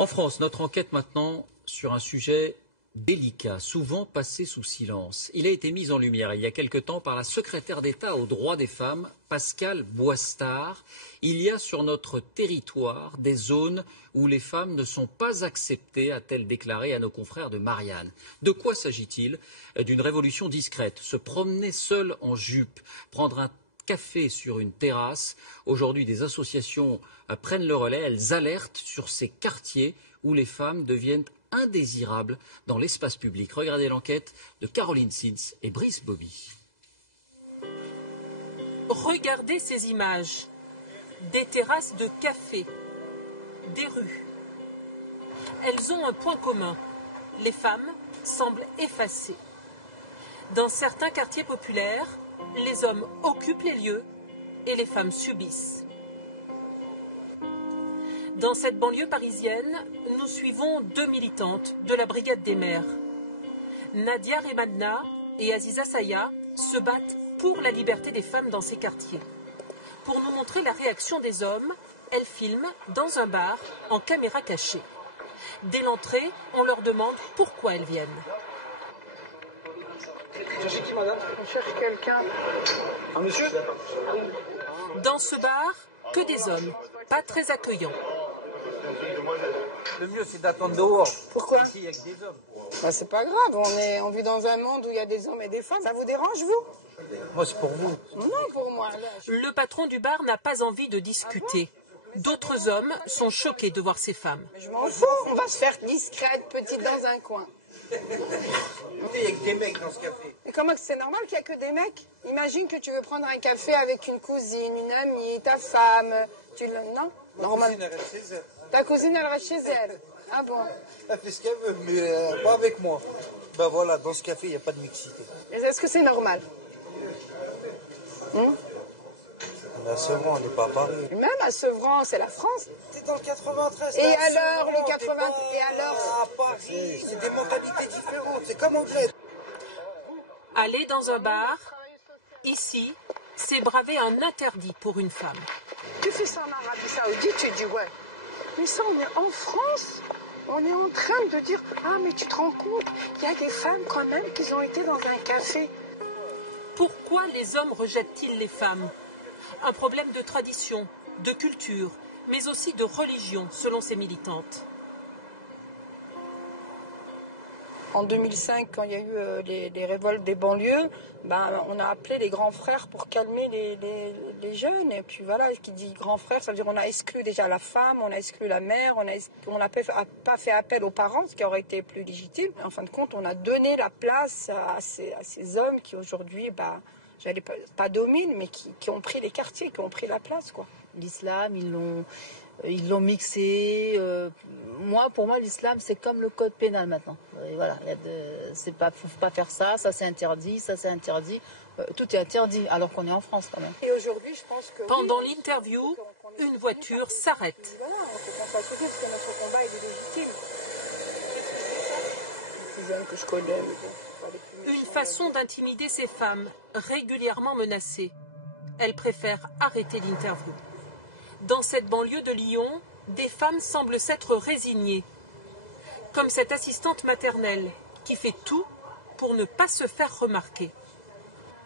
En France, notre enquête maintenant sur un sujet délicat, souvent passé sous silence. Il a été mis en lumière il y a quelque temps par la secrétaire d'État aux droits des femmes, Pascale Boistard. Il y a sur notre territoire des zones où les femmes ne sont pas acceptées, a-t-elle déclaré à nos confrères de Marianne. De quoi s'agit-il? D'une révolution discrète, se promener seule en jupe, prendre un café sur une terrasse. Aujourd'hui, des associations prennent le relais, elles alertent sur ces quartiers où les femmes deviennent indésirables dans l'espace public. Regardez l'enquête de Caroline Sins et Brice Bobby. Regardez ces images. Des terrasses de café, des rues. Elles ont un point commun. Les femmes semblent effacées. Dans certains quartiers populaires, les hommes occupent les lieux et les femmes subissent. Dans cette banlieue parisienne, nous suivons deux militantes de la Brigade des mères. Nadia Remadna et Aziza Saya se battent pour la liberté des femmes dans ces quartiers. Pour nous montrer la réaction des hommes, elles filment dans un bar en caméra cachée. Dès l'entrée, on leur demande pourquoi elles viennent. Madame, on cherche quelqu'un. Un monsieur? Dans ce bar, que des hommes, pas très accueillants. Le mieux, c'est d'attendre dehors. Pourquoi? Ici, il n'y a que des hommes. Bah, c'est pas grave, on vit dans un monde où il y a des hommes et des femmes. Ça vous dérange, vous? Moi, c'est pour vous. Non, pour moi. Là, Le patron du bar n'a pas envie de discuter. D'autres hommes sont choqués de voir ces femmes. je m'en fous, on va se faire discrète, petite dans un coin. Il n'y a que des mecs dans ce café. Et comment c'est normal qu'il n'y a que des mecs? Imagine que tu veux prendre un café avec une cousine, une amie, ta femme. Non? Normal. Elle reste chez elle. Ta cousine, elle reste chez elle. Ah bon? Elle fait ce qu'elle veut, mais pas avec moi. Ben voilà, dans ce café, il n'y a pas de mixité. Est-ce que c'est normal? La Sevran, elle n'est pas à Paris. Même à Sevran, c'est la France. C'est dans le 93. Et alors, le 80... Et alors? À Paris, c'est des mentalités différentes. C'est comme anglais. Aller dans un bar, ici, c'est braver un interdit pour une femme. Tu fais ça en Arabie Saoudite, tu dis ouais. Mais ça, on est en France. On est en train de dire, ah mais tu te rends compte, il y a des femmes quand même qui ont été dans un café. Pourquoi les hommes rejettent-ils les femmes? Un problème de tradition, de culture, mais aussi de religion, selon ces militantes. En 2005, quand il y a eu les révoltes des banlieues, on a appelé les grands frères pour calmer les jeunes. Et puis voilà, ce qui dit grand frère, ça veut dire on a exclu déjà la femme, on a exclu la mère, on n'a pas fait appel aux parents, ce qui aurait été plus légitime. En fin de compte, on a donné la place à ces hommes qui aujourd'hui, j'allais pas dominent, mais qui ont pris les quartiers, qui ont pris la place, quoi. L'islam, ils l'ont mixé. Pour moi, l'islam, c'est comme le code pénal maintenant. Et voilà, faut pas faire ça, ça c'est interdit, ça c'est interdit. Tout est interdit, alors qu'on est en France quand même. Et aujourd'hui, je pense que... Pendant l'interview, une voiture s'arrête. Voilà, on peut pas se dire que notre combat est légitime. Les plus jeunes que je connais, Une façon d'intimider ces femmes, régulièrement menacées. Elles préfèrent arrêter l'interview. Dans cette banlieue de Lyon, des femmes semblent s'être résignées. Comme cette assistante maternelle qui fait tout pour ne pas se faire remarquer.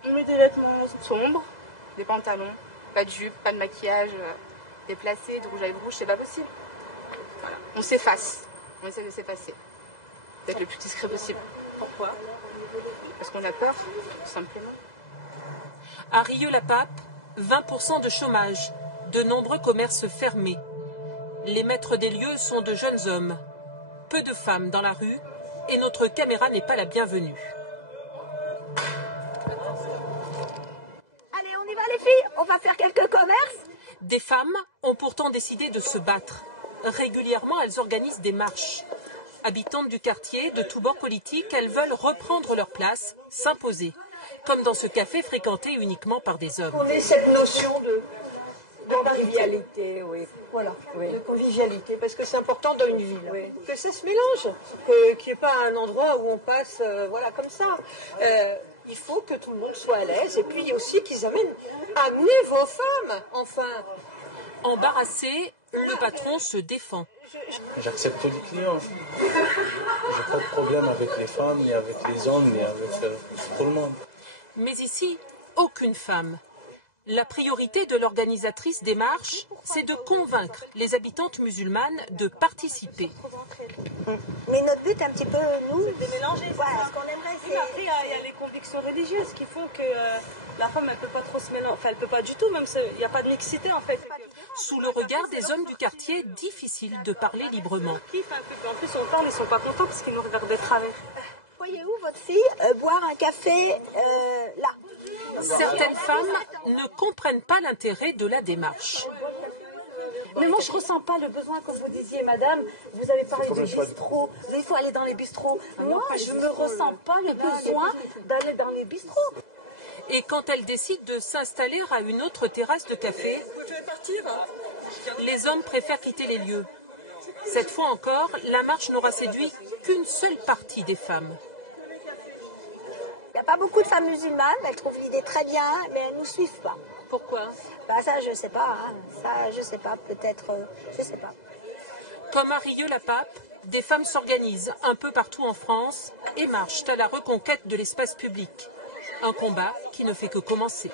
On met des vêtements sombres, des pantalons, pas de jupe, pas de maquillage déplacé, de rouge à lèvres rouge, c'est pas possible. Voilà. On s'efface, on essaie de s'effacer, d'être le plus discret possible. Pourquoi? Parce qu'on a peur, tout simplement. À Rieux-la-Pape, 20% de chômage, de nombreux commerces fermés. Les maîtres des lieux sont de jeunes hommes. Peu de femmes dans la rue et notre caméra n'est pas la bienvenue. Allez, on y va les filles, on va faire quelques commerces. Des femmes ont pourtant décidé de se battre. Régulièrement, elles organisent des marches. Habitantes du quartier, de tous bords politiques, elles veulent reprendre leur place, s'imposer. Comme dans ce café fréquenté uniquement par des hommes. On est cette notion de convivialité, oui. Voilà, oui. De convivialité, parce que c'est important dans une ville. Oui. Que ça se mélange, qu'il n'y ait pas un endroit où on passe comme ça. Il faut que tout le monde soit à l'aise, et puis aussi qu'ils amenez vos femmes, enfin. Embarrassées, Le patron se défend. J'accepte tous les clients. J'ai pas de problème avec les femmes, ni avec les hommes, ni avec tout le monde. Mais ici, aucune femme. La priorité de l'organisatrice des marches, c'est de convaincre les habitantes musulmanes de participer. Mais notre but, un petit peu, nous, de mélanger. Voilà, ce qu'on aimerait, c'est... Après, il y a les convictions religieuses qui font que la femme, elle peut pas trop se mélanger. Enfin, elle peut pas du tout, même il n'y a pas de mixité, en fait. Sous le regard des hommes du quartier, difficile de parler librement. En plus, on parle, ils sont pas contents parce qu'ils nous regardent de travers. Voyez-vous votre fille boire un café là? Certaines femmes ne comprennent pas l'intérêt de la démarche. Mais moi, je ressens pas le besoin, comme vous disiez, madame. Vous avez parlé de bistrot. Il faut aller dans les bistrots. Moi, je ne me ressens pas le besoin d'aller dans les bistrots. Et quand elle décide de s'installer à une autre terrasse de café, les hommes préfèrent quitter les lieux. Cette fois encore, la marche n'aura séduit qu'une seule partie des femmes. Il n'y a pas beaucoup de femmes musulmanes, elles trouvent l'idée très bien, mais elles ne nous suivent pas. Pourquoi? Bah ça, je sais pas. Hein. Ça, je sais pas. Peut-être, je sais pas. Comme à Rieux-la-Pape, des femmes s'organisent un peu partout en France et marchent à la reconquête de l'espace public. Un combat qui ne fait que commencer.